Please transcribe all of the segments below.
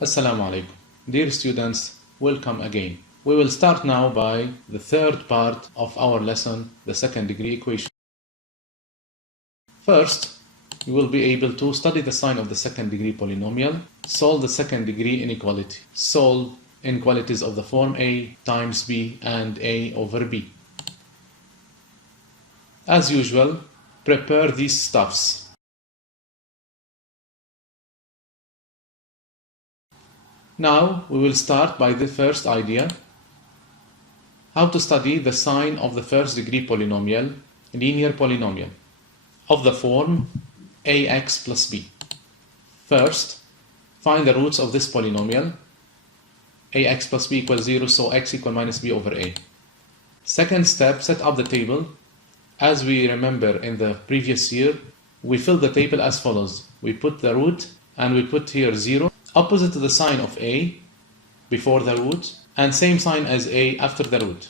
Assalamu alaikum. Dear students, welcome again. We will start now by the third part of our lesson, the second degree equation. First, you will be able to study the sign of the second degree polynomial, solve the second degree inequality, solve inequalities of the form a times b and a over b. As usual, prepare these stuffs. Now we will start by the first idea, how to study the sign of the first degree polynomial, linear polynomial, of the form ax plus b. First, find the roots of this polynomial. Ax plus b equals 0, so x equal minus b over a. Second step, set up the table. As we remember in the previous year, we fill the table as follows. We put the root and we put here 0, opposite to the sign of a before the root, and same sign as a after the root.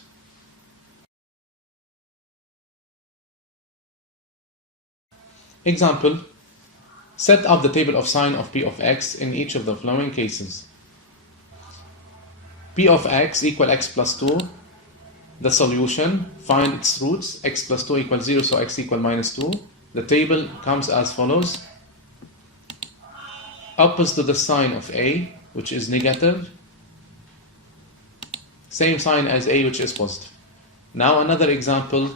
Example, set up the table of sign of p of x in each of the following cases. P of x equal x plus 2. The solution, find its roots. X plus 2 equals 0, so x equal minus 2. The table comes as follows. Opposite to the sign of a, which is negative. Same sign as a, which is positive. Now another example.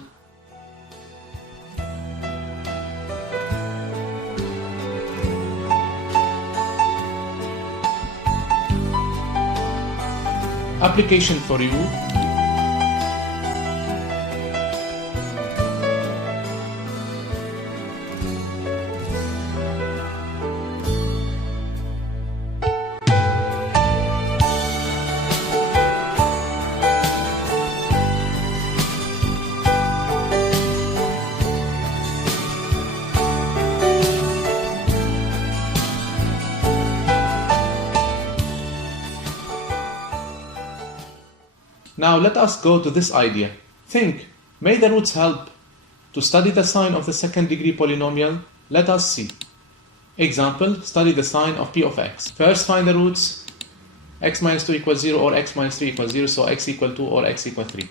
Application for you. Now let us go to this idea. Think, may the roots help to study the sign of the second degree polynomial? Let us see. Example, study the sign of p of x. First find the roots. X minus 2 equals 0 or x minus 3 equals 0, so x equal 2 or x equal 3.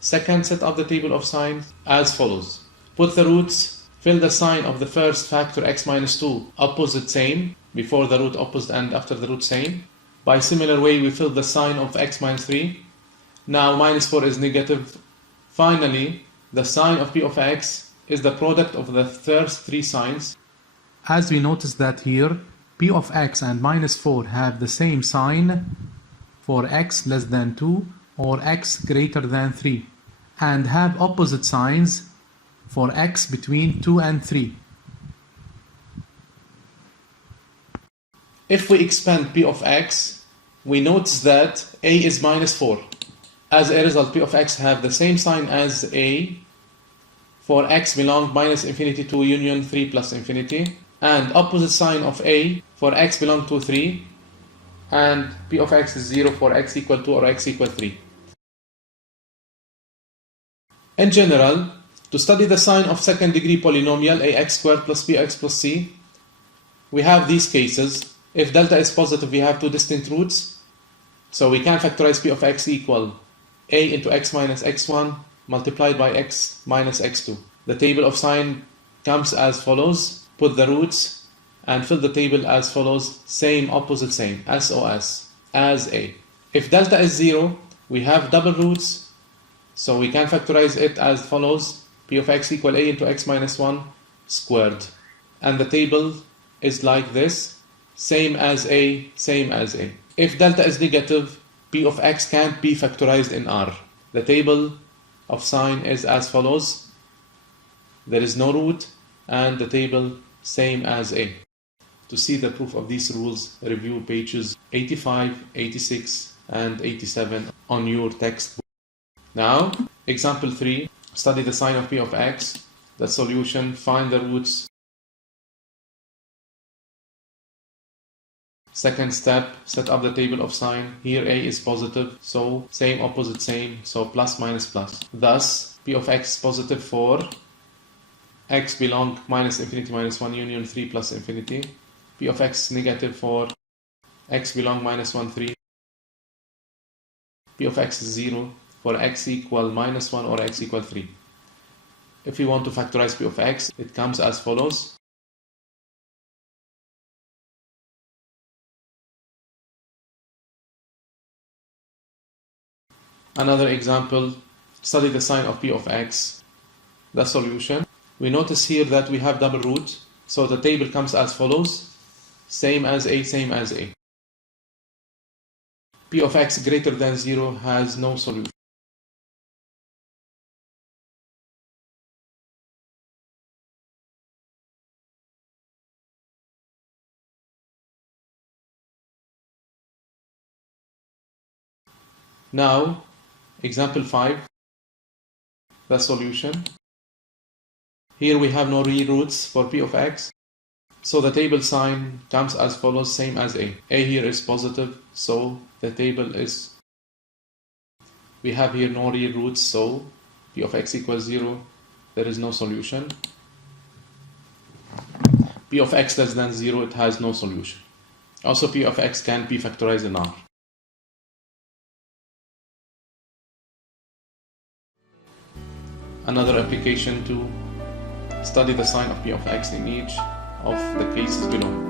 Second, set up the table of signs as follows. Put the roots, fill the sign of the first factor x minus 2 opposite same, before the root opposite and after the root same. By similar way, we fill the sign of x minus 3. Now minus 4 is negative. Finally, the sign of p of x is the product of the first three signs. As we notice that here, p of x and minus 4 have the same sign for x less than 2 or x greater than 3, and have opposite signs for x between 2 and 3. If we expand p of x, we notice that a is minus 4. As a result, p of x have the same sign as a for x belong minus infinity to union 3 plus infinity, and opposite sign of a for x belong to 3, and p of x is 0 for x equal 2 or x equal 3. In general, to study the sign of second degree polynomial ax squared plus bx plus c, we have these cases. If delta is positive, we have two distinct roots, so we can factorize p of x equal a into x minus x1 multiplied by x minus x2. The table of sign comes as follows. Put the roots and fill the table as follows. Same, opposite, same. SOS. As a. If delta is 0, we have double roots, so we can factorize it as follows. P of x equal a into x minus 1 squared. And the table is like this. Same as a, same as a. If delta is negative, p of x can't be factorized in R. The table of sign is as follows. There is no root, and the table same as a. To see the proof of these rules, review pages 85, 86, and 87 on your textbook. Now, example 3, study the sign of p of x. The solution, find the roots. Second step, set up the table of sign. Here a is positive, so same, opposite, same, so plus minus plus. Thus, p of x is positive for x belong minus infinity minus 1 union 3 plus infinity. P of x negative for x belong minus 1, 3. P of x is 0 for x equal minus 1 or x equal 3. If we want to factorize P of x, it comes as follows. Another example, study the sign of P of x. The solution. We notice here that we have double root, so the table comes as follows. Same as A, same as A. P of x greater than 0 has no solution. Now, example 5, the solution. Here we have no real roots for P of x, so the table sign comes as follows, same as A. A here is positive, so the table is, we have here no real roots, so P of x equals 0, there is no solution. P of x less than 0, it has no solution. Also, P of x can be factorized in R. Another application to study the sign of P of x in each of the cases below.